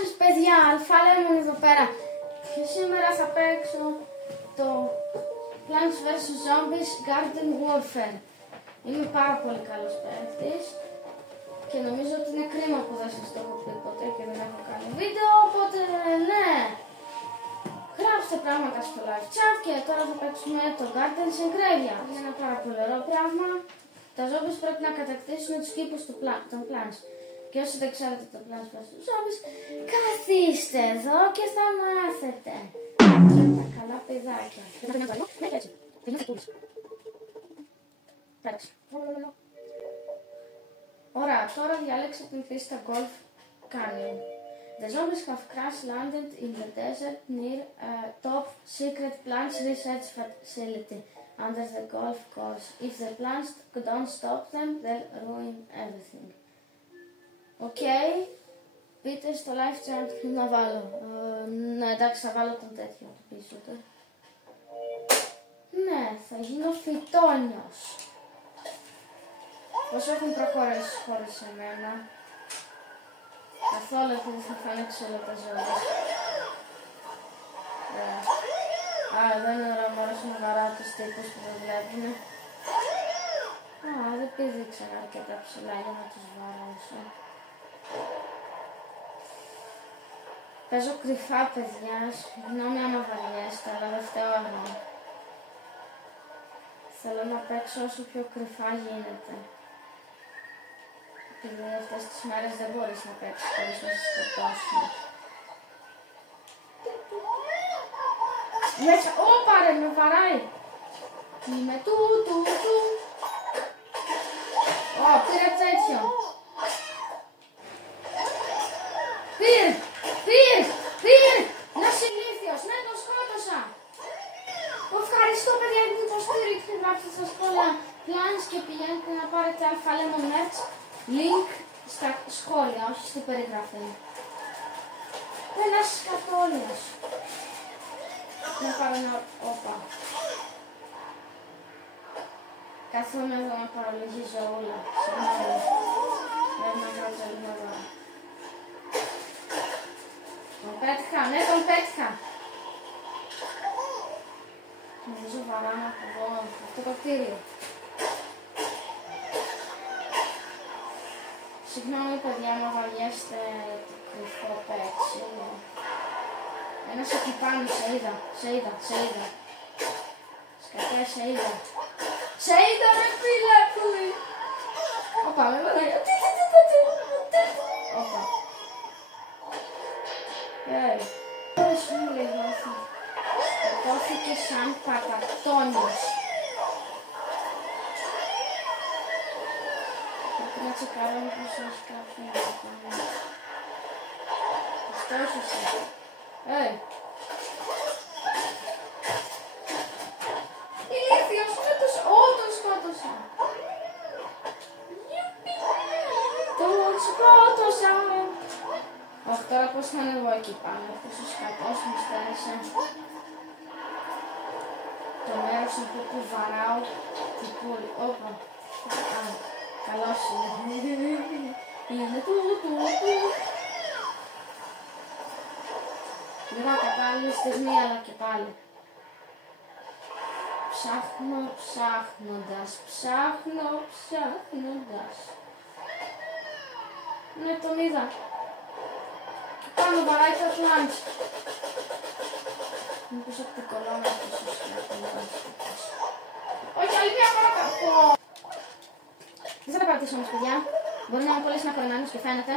σας παιδιά, Αλφα-Lemon εδώ πέρα. Και σήμερα θα παίξω το Plants vs Zombies Garden Warfare. Είμαι πάρα πολύ καλός παίκτης και νομίζω ότι είναι κρίμα που δεν σας το έχω πει ποτέ και δεν έχω κάνει βίντεο, οπότε ναι. Γράψτε πράγματα στο live chat και τώρα θα παίξουμε το Gardens and Graveyards. Είναι ένα πάρα πολύ ωραίο πράγμα. Τα zombies πρέπει να κατακτήσουν τους κήπους των plants. Και όσοι δεν ξέρετε το Plants vs Zombies, καθίστε εδώ και θα μάθετε. Τα καλά παιδάκια. Ναι, έτσι. Δεν είναι κούλες. Πέταξε. Ωραία, τώρα διάλεξα την πίστα Golf Canyon. The zombies have crash landed in the desert near a top secret plants research facility under the golf course. If the plants don't stop them, they'll ruin everything. Οκ. Πείτε στο live chat τι να βάλω. Ναι, εντάξει, θα βάλω τον τέτοιο του πίσω του. Ναι, θα γίνω φυτόνιος. Όσο έχουν προχωρήσει χωρίς εμένα. Καθόλου δεν θα φάνηξε όλα τα ζώα. Εδώ είναι ωραίο, μου αρέσουν να βαράω τους τύπους που δεν βλέπουν. Δεν πήδηξα αρκετά ψηλά για να τους βαρώσω. Παίζω κρυφά παιδιά, συγγνώμη άμα βαριέστε, αλλά δεν φταίω εγώ. Θέλω να παίξω όσο πιο κρυφά γίνεται. Επειδή αυτές τις μέρες δεν μπορείς να παίξεις χωρίς να σε σκοτώσουν. Μέσα, όπα ρε, με βαράει. Είμαι του. Πήρα τέτοιο. Πήρ, να είσαι ηλίθιος, ναι το σκότωσα. Ευχαριστώ παιδιά για την υποστήριξη, γράψτε στα σχόλια plans και πηγαίνετε να πάρετε Αλφα-Lemon merch. Link στα σχόλια, όχι στην περιγραφή. Ένας σκατόλιος. Να πάρω ένα όπα. Καθόμαι εδώ να παραλογίζω όλα. Συγγνώμη. Πρέπει να γράψω λίγο εδώ. Τον πέτυχα, ναι τον πέτυχα. Νομίζω βαράμε από εδώ, αυτό το κτίριο. Συγγνώμη παιδιά, άμα βαριέστε το κρυφό παίξιμο. Ένας εκεί πάνω, σε είδα. Σκατέ, σε είδα ρε φίλε πουλί. Όπα, με βαράει. Όπα. Πώς μου λίγο σκοτώθηκε σαν πατατόνιος. Πρέπει να τσεκάρω μήπως έχει κάποιον να το κάνει. Ωστόσο σε. Ηλίθιος, τον σκότωσα. Τον σκότωσα. Όχι, τώρα πώς θα είναι εγώ εκεί πάνω, αυτός ο σκατός μου στέλνησε. Το μέρος από που βαράω την πόλη. Όπα. Καλώς είναι. Είναι του. Λίγο κατάλληλη στιγμή, αλλά και πάλι. Ψάχνοντας. Ναι, τον είδα. Και πάνω βαράει το πλάντς. Μήπως από την κολόνα αυτός ο σκέτος. Όχι, άλλη μια φορά. Δεν θα τα κρατήσω όμως παιδιά. Μπορεί να είναι πολύ συνακρονάνιος και φαίνεται.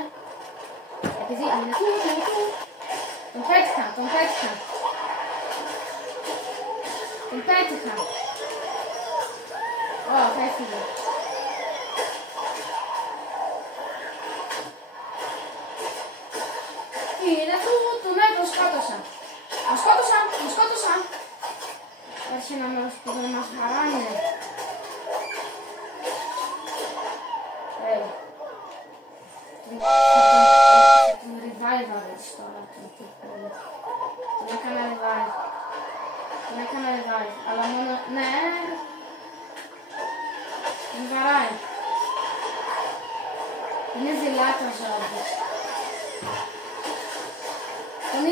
Επειδή είναι του. Τον πέτυχα. Θα έφυγε. Είναι του, ναι, τον σκότωσα. Άρχισε ένα μέρος που δεν μας βαράνε. Τον revivalist τώρα τον τύπο. Τον έκανα revive. Αλλά μόνο, ναι. Τον βαράει. Είναι δειλά τα zombies. τον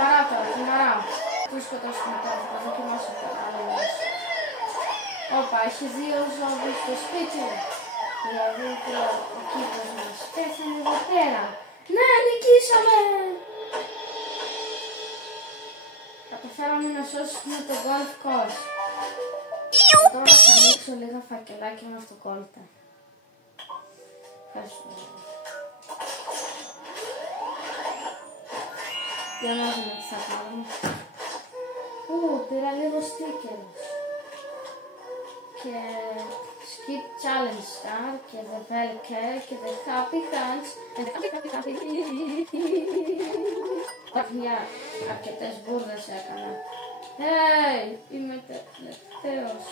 βαράω τώρα, τον βαράω. Του σκοτώσουμε τώρα, θα δοκιμάσω τώρα. Όπα, έχει 2 ζόμπι στο σπίτι. Δηλαδή ο κήπος μας πέθανε εδώ πέρα. Ναι, νικήσαμε! Καταφέραμε να σώσουμε το golf course. Τώρα θα ανοίξω λίγα φακελάκια με αυτοκόλλητα. Ευχαριστώ. Για να δούμε τι θα κάνουμε. Πήρα λίγο stickers. Και skip challenge star και the velker και the happy hands. Υπάρχουν αρκετές μπουρδες έκανα. Είμαι τελευταίος.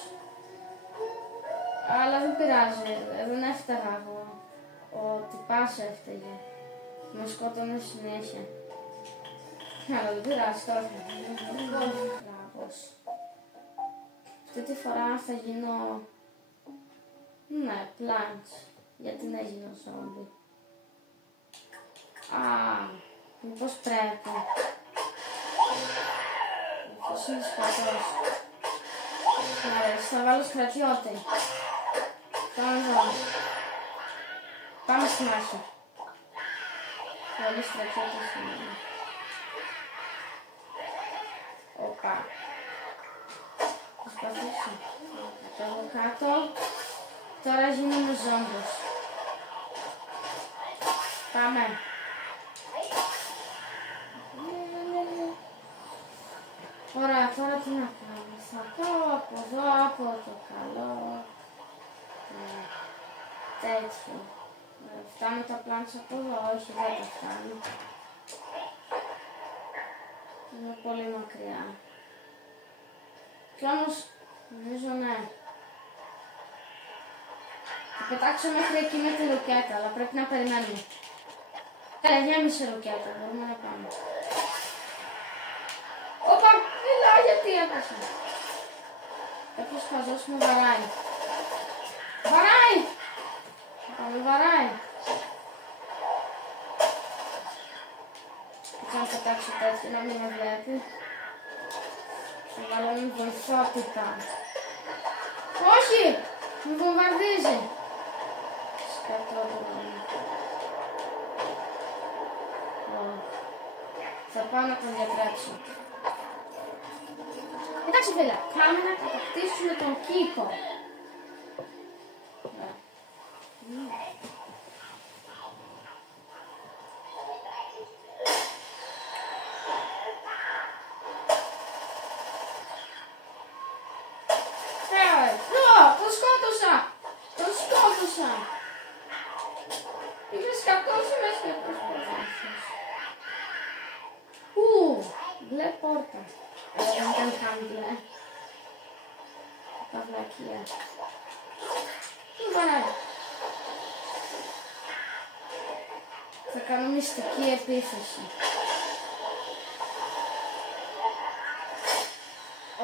Αλλά δεν πειράζει, δεν έφταγα εγώ. Ο τυπάς έφταιγε. Με σκότωνε συνέχεια. Αλλά δεν πειράζει τώρα. Αυτή τη φορά θα γίνω... Ναι, plants. Γιατί να γίνω zombie. Μήπως πρέπει. Αυτός είναι σκοτός. Μ' αρέσει, θα βάλω στρατιώτη. Πάμε εδώ. Πάμε στη μάχη. Πολύ στρατιώτες είναι. Οπα. Προσπαθήσω. Κατέβω κάτω. Τώρα γίνομαι ζόμπος. Πάμε. Ωραία, τώρα τι να κάνω. Θα πάω από εδώ, από το καλό. Τέτοιο. Φτάνω τα πλάνες από εδώ, όχι δεν τα φτάνω. Είναι πολύ μακριά. Κι όμως, νομίζω ναι. Θα πετάξω μέχρι εκεί με τη ρουκέτα, αλλά πρέπει να περιμένουμε. Γέμισε ρουκέτα, μπορούμε να πάμε. Όπα, έλα, γιατί έπασα. Κάποιος χαζός με βαράει. Βαράει! Με βαράει. Θα πετάξω τέτοιο να μην με βλέπει. Θα βάλω με βοηθότητα. Όχι! Με βομβαρδίζει. Σκατώ το δρόμο. Θα πάω να τον διατρέψω. Εντάξει φίλε, πάμε να κατακτήσουμε τον κήπο. Τον σκότωσα. Είμαι σκατός, είμαι σκατός. Μπλε πόρτα. Δεν ήταν καν μπλε. Παυλακία. Τι βαράει. Θα κάνω μυστική επίθεση.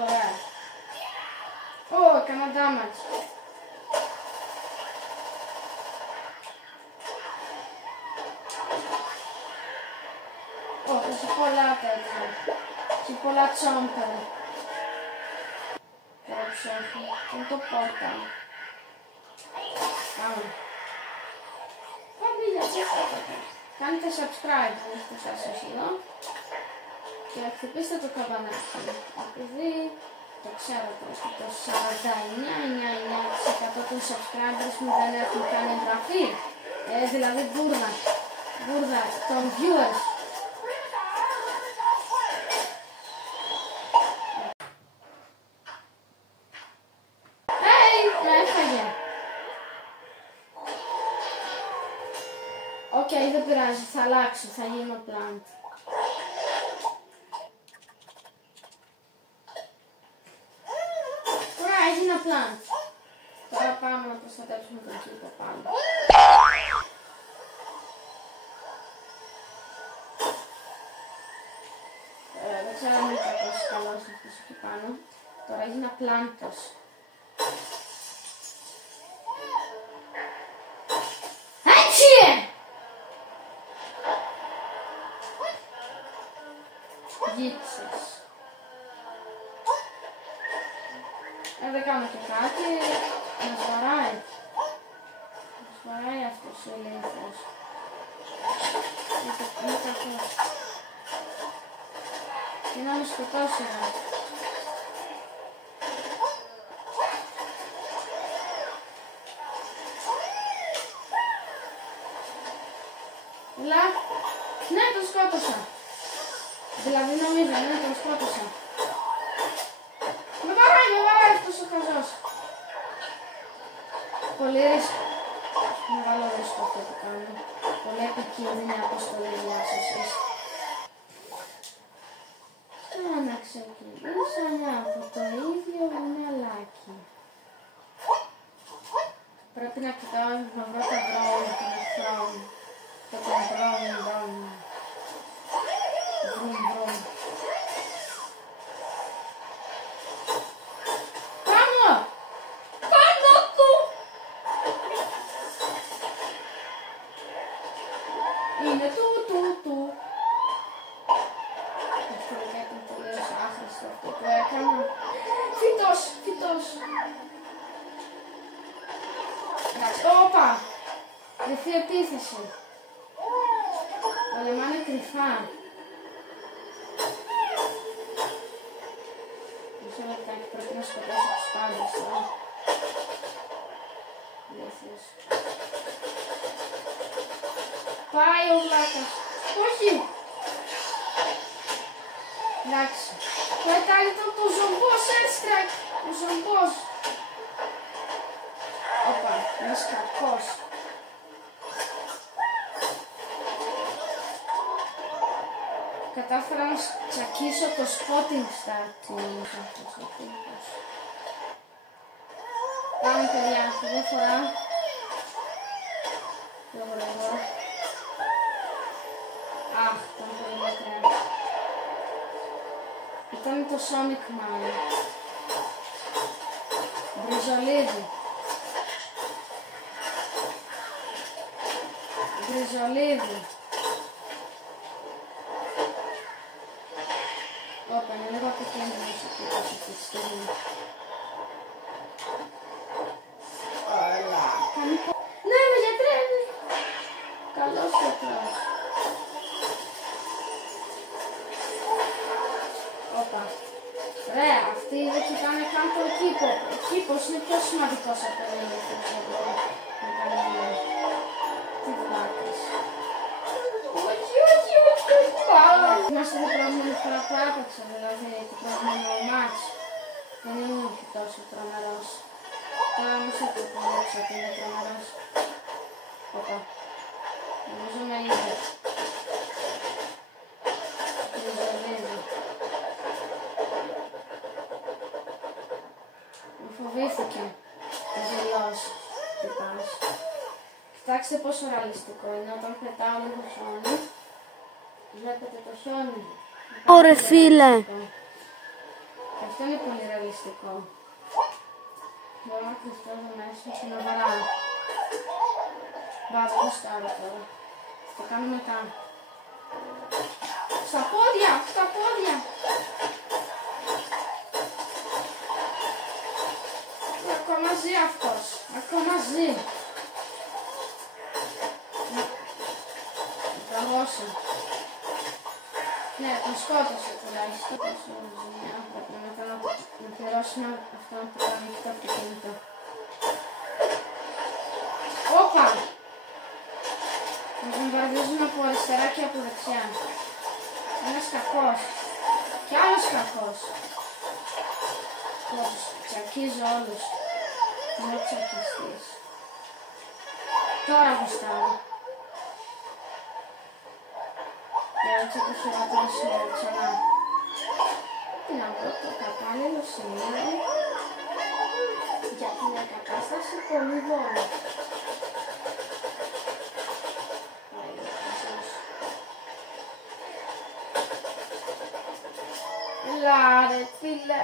Ωραία. Έκανα damage. Έχει πολλά τέτοια. Έχει πολλά τσόμπερ. Τώρα ψέχω. Είναι το πόρτα. Πάμε. Πάμε για ψέχω. Κάντε subscribe αν είστε σας εδώ. Και χτυπήστε το καμπανάκι. Επειδή το ξέρετε ότι το 49,99% των subscribers μου δεν έχουν κάνει εγγραφή. Δηλαδή μπουρδα των viewers. Δεν πειράζει, θα αλλάξω, θα γίνω plant. Ωραία, έγινα plant. Τώρα πάμε να προστατεύσουμε τον κήπο πάνω. Δεν ξέρω αν είναι κακός καλός αυτός εκεί πάνω. Τώρα έγινα πλάντος. γύψες. Δεν κάνω και κάτι, μας βαράει. Μας βαράει αυτός ο ηλίθιος. Είναι κακός. Και να με σκοτώσει να. Έλα. Ναι, τον σκότωσα. Δηλαδή νομίζω, ναι, τον σκότωσα. Με βαράει αυτός ο χαζός. Πολύ ρίσκο. Μεγάλο ρίσκο αυτό που κάνω. Πολύ επικίνδυνη αποστολή για εσείς. Να ξεκινήσουμε από το ίδιο μυαλάκι. Πρέπει να κοιτάω να βρω τα δρόμια των εχθρών. Το δρόμιο. Βρούμ. Πάνω του! Είναι του. Αυτό είναι τελείως άχρηστο αυτό που έκανα. Φυτός. Εντάξει, όπα! Δεθεί επίθεση. Πολεμάνε κρυφά. Μισό λεπτάκι, πρέπει να σκοτώσω τους πάντες τώρα. Ηλίθιος. Πάει ο βλάκας. Όχι! Εντάξει. Πετάει το ζομπός έξτρακ. Ο ζομπός. Όπα, ένας κακός. Κατάφερα να τσακίσω το spotting star. Τι είναι αυτός ο τύπος. Πάμε παιδιά, αυτή τη φορά. Γρήγορα. Αχ, ήταν πολύ μακριά. Ήταν το Sonic Man. Γκριζολίδι. Όπα, είναι λίγο επικίνδυνος ο τύπος αυτή τη στιγμή. Ναι, με γιατρεύει. Καλός γιατρός. Όπα. Ρε, αυτοί δεν κοιτάνε καν το κήπο. Ο κήπος είναι πιο σημαντικός από το ηλίθιος. Τι βλάκες. Όχι. Είμαστε το προηγούμενη φορά που έπαιξα, δηλαδή το προηγούμενο μάτς. Δεν ήμουν και τόσο τρομερός. Τώρα όμως έχω αποδείξει ότι είναι τρομερός. Όπα. Νομίζω με είδε. Με φοβήθηκε. Ζελός. Κοιτάς. Κοιτάξτε πόσο ρεαλιστικό είναι όταν πετάω λίγο χιόνι. Βλέπετε το χιόνι. Ωραία φίλε. Και αυτό είναι πολύ ρεαλιστικό. Μπορώ να κρυφτώ εδώ μέσα και να βαράω. Βάζω το στάρο τώρα. Το κάνω μετά. Στα πόδια! Ακόμα ζει αυτός. Ακόμα ζει. Τραγώσω. Ναι, τον σκότωσε τουλάχιστον. Πρέπει να πληρώσουμε αυτό που κάνει και το αυτοκίνητο. Όπα! Μας βομβαρδίζουν από αριστερά και από δεξιά. Ένας κακός. Κι άλλος κακός. Τους τσακίζω όλους. Είναι ο τσακιστής. Τώρα γουστάρω. Και έτσι το χειρότερο σημείο ξανά. Τι να βρω, το κατάλληλο σημείο για την εγκατάσταση πολυδών. Έλα ρε φίλε.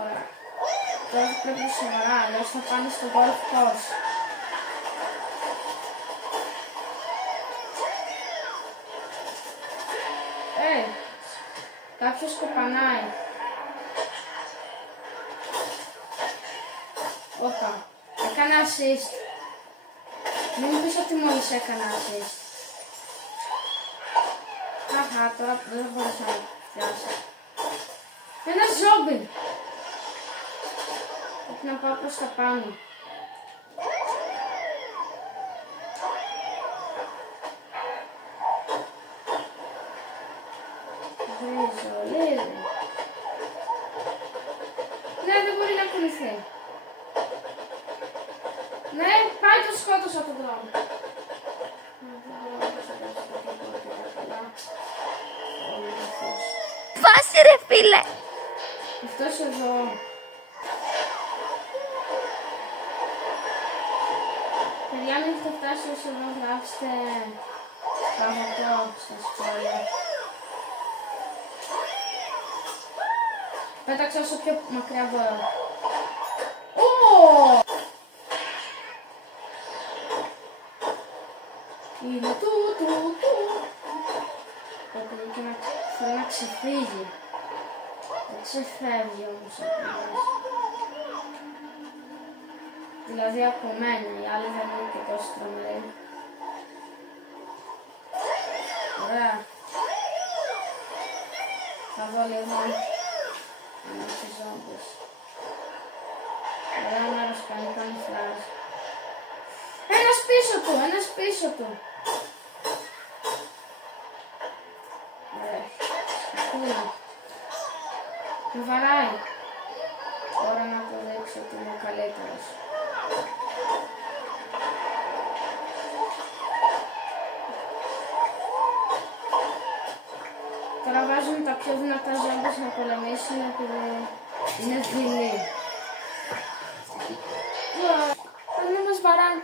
Ωραία. Τώρα πρέπει σοβαρά, αλλιώς θα πάνε στο golf course. Κάποιος κοπανάει. Όπα. Έκανα assist. Μην μου πεις ότι μόλις έκανα assist. Αχα, τώρα δεν μπορούσα να πιάσω. Ένα ζόμπι. Πρέπει να πάω προς τα πάνω. Βρίζολίδι. Ναι, δεν μπορεί να κουνηθεί. Ναι, πάει το σκότωσα τον δρόμο. Βάση ρε φίλε! Αυτός εδώ. Παιδιά, μην έχετε φτάσει όσο εδώ, γράψτε παγωτό στα σχόλια. Πέταξα όσο πιο μακριά μπορώ. Είναι του. Θέλω να ξεφύγει. Δεν ξεφεύγει όμως απλώς. Δηλαδή από μένα, οι άλλοι δεν είναι και τόσο τρομεροί. Ωραία. Θα δω λίγο ένας ζόμπις. Ωραία μέρος κάνει καμουφλάζ. Ένας πίσω του. Ωραία. Σκακούλα. Με βαράει. Τώρα να το δείξω ότι είμαι ο καλύτερος. Τώρα βάζουμε τα πιο δυνατά ζόμπις να πολεμήσουν επειδή είναι δειλοί. Δεν μας βαράνε.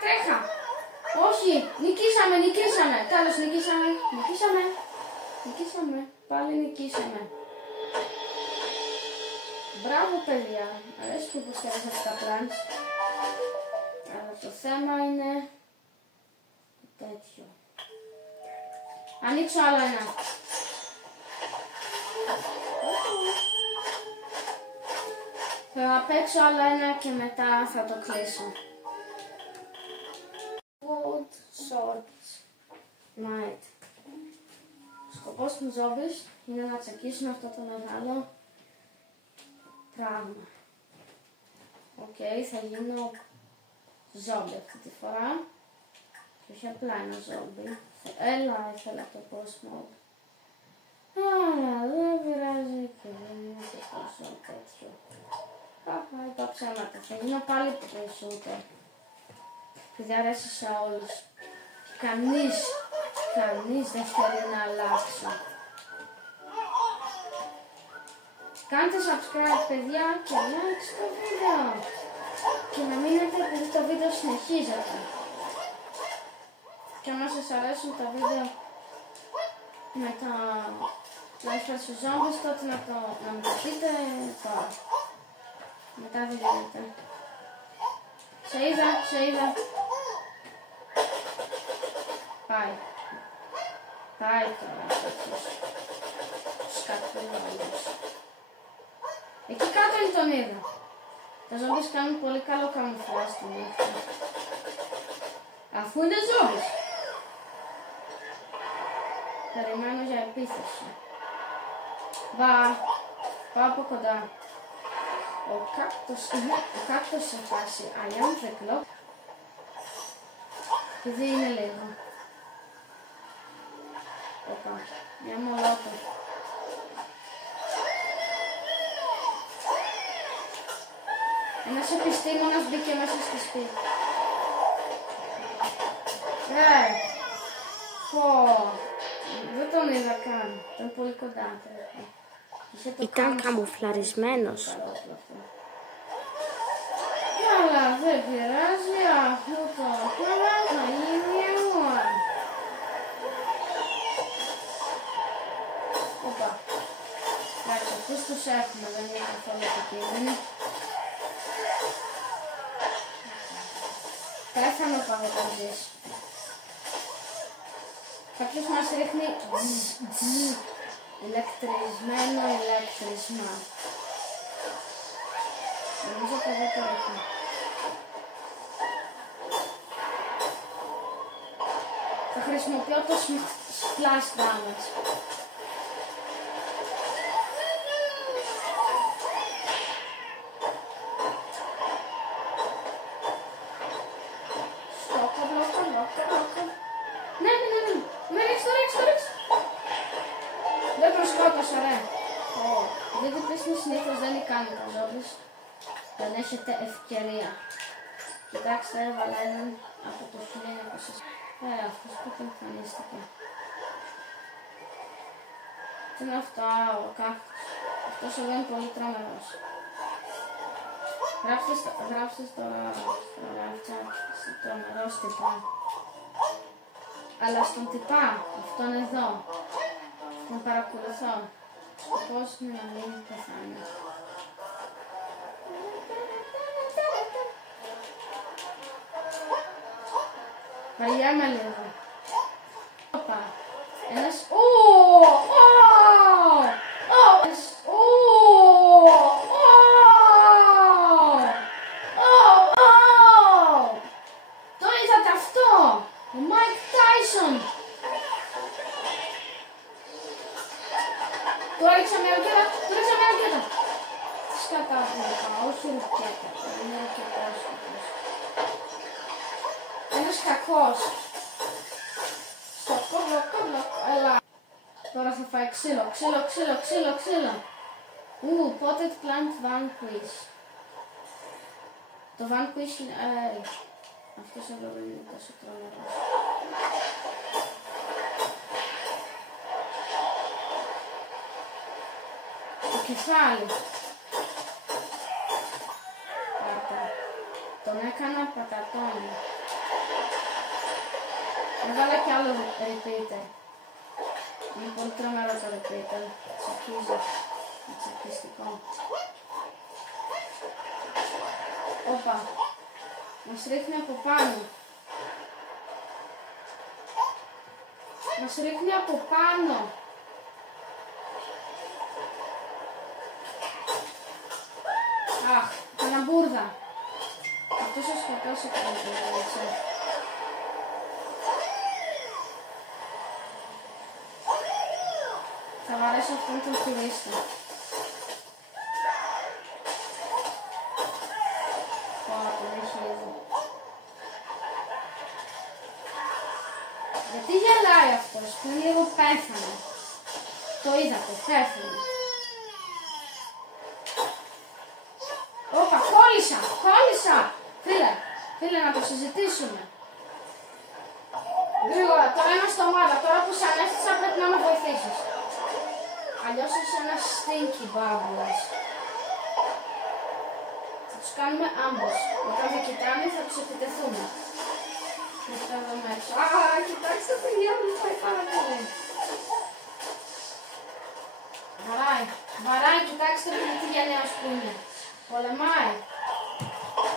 Τρέχα. Όχι, νικήσαμε. Τέλος, νικήσαμε. Πάλι νικήσαμε. Μπράβο παιδιά. Αρέσει που υποστηρίζετε τα plans. Αλλά το θέμα είναι τέτοιο. Ανοίξω άλλο ένα. Θα παίξω άλλο ένα και μετά θα το κλείσω. Wood Swords Knight. Ο σκοπός του ζόμπις είναι να τσακίσουν αυτό το μεγάλο πράγμα. Οκ, θα γίνω ζόμπι αυτή τη φορά. Και όχι απλά ένα ζόμπι. Έλα, ήθελα το post mode. Αλλά δεν πειράζει και δεν είναι και τόσο τέτοιο. Είπα ψέματα, θα γίνω πάλι περισσότερο. Επειδή αρέσει σε όλους. Κανείς δεν θέλει να αλλάξει. Κάντε subscribe παιδιά και like στο βίντεο. Και να μείνετε επειδή το βίντεο συνεχίζεται. Και άμα σας αρέσουν τα βίντεο με τα Plants vs Zombies, τότε να μου το πείτε τώρα. Μετά δεν γίνεται. Σε είδα. Πάει τώρα αυτός. Σκατούλος. Εκεί κάτω είναι τον είδα. Τα ζόμπις κάνουν πολύ καλό καμουφλάζ στη νύχτα. Αφού είναι ζόμπις. Περιμένω για επίθεση. Πάω από κοντά. Ο κάκτος σε φάση I am the clock. Επειδή είναι λίγο. Οπα, μια μολότο. Ένας επιστήμονας μπήκε μέσα στη σπίτι. Δεν τον είδα καν. Ήταν πολύ κοντά. Ήταν καμουφλαρισμένος. Αλλά δεν πειράζει, αφού το ακόμα θα γίνει εγώ. Οπα. Εντάξει, αυτούς τους έχουμε, δεν είναι καθόλου επικίνδυνοι. Πέθανε ο παγωταζής. Κάποιος μας ρίχνει ηλεκτρισμένο ηλέκτρισμα. Νομίζω ότι δεν το ρίχνει. Θα χρησιμοποιώ το splash damage. Συνήθως δεν είναι καν καζόμπις, δεν έχετε ευκαιρία. Κοιτάξτε, έβαλα έναν από το 1900. Αυτός που εμφανίστηκε. Τι είναι αυτό, ο κάκτος. Αυτός εδώ είναι πολύ τρομερός. Γράψτε στο chat, τρομερός τυπά. Αλλά στον τυπά, αυτόν εδώ, τον παρακολουθώ. Σκοπός είναι να μην πεθάνει. Βαριάμαι λίγο. Όπα. Ένας... Το είδατε αυτό! Ο Μάικ Τάισον! Του έριξα με ρουκέτα, Σκάτα όχι ρουκέτα, είναι ρουκετός. Ένας κακός. Στο κόβλο, έλα. Τώρα θα φάει ξύλο. Potted plant vanquish. Το vanquish είναι... αυτός εδώ δεν είναι τόσο τρομερός. Το κεφάλι. Τον έκανα πατατόνι. Έβαλα κι άλλο repeater. Είναι πολύ τρομερό το repeater. Τσακίζει. Τσακιστικό. Όπα. Μας ρίχνει από πάνω. Αχ, καναμπούρδα. Αυτός ο σκοτώσει καναμπούρδα, έτσι. Θα μ' αρέσει αυτόν τον τουρίστα. Τον έχει ήδη. Γιατί γελάει αυτός, πριν λίγο πέθανε. Το είδατε, πέθανε. Όπα, κόλλησα! Φίλε, να το συζητήσουμε. Γρήγορα, τώρα είμαστε ομάδα. Τώρα που σε ανέφτυσα πρέπει να με βοηθήσεις. Αλλιώς είσαι ένας stinky bubbles. Θα τους κάνουμε άμπος. Όταν θα κοιτάμε θα τους επιτεθούμε. Αυτά εδώ μέσα. Κοιτάξτε παιδιά μου, πάει πάρα πολύ. Βαράει, κοιτάξτε τι γενναίος που είναι. Πολεμάει.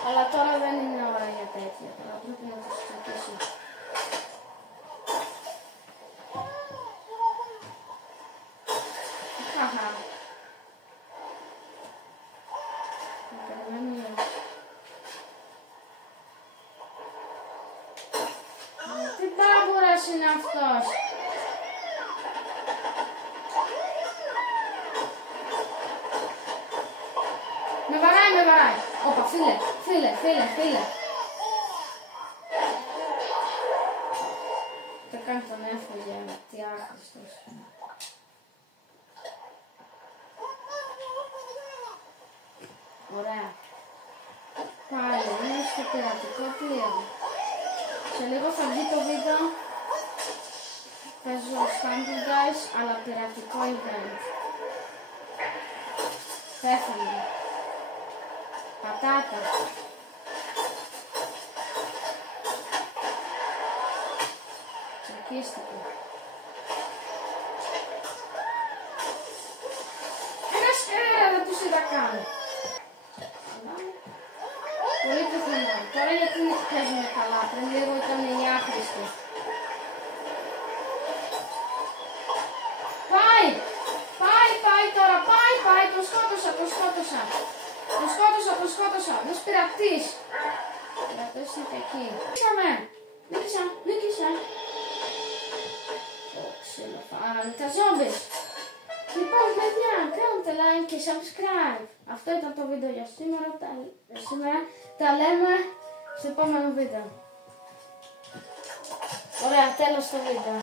Αλλά τώρα δεν είναι ώρα για τέτοια. Τώρα πρέπει να τους στρατήσει. Χαχα. Περιμένει λίγο. Τι μπάμπουρας είναι αυτός. Με βαράει. Όπα, φίλε. Το κάνει τον έφυγε, τι άχρηστος. Ωραία. Πάλι, είναι στο πειρατικό πλοίο. Σε λίγο θα βγει το βίντεο. Παίζω Stumble Guys, αλλά πειρατικό event. Πέθανε. Πατάτα. Τσακίστηκε. Ένας δεν τους είδα καν. Πολύ πιθανό. Τώρα γιατί παίζουμε καλά. Πριν λίγο ήταν οι άχρηστοι. πάει, τον σκότωσα. Μες πειρατής. Πειρατές είναι και εκεί. Νίκησα. Ξυλοφάνε τα ζόμπις. Λοιπόν, παιδιά, κάντε like και subscribe. Αυτό ήταν το βίντεο για σήμερα. Τα λέμε στο επόμενο βίντεο. Ωραία, τέλος το βίντεο.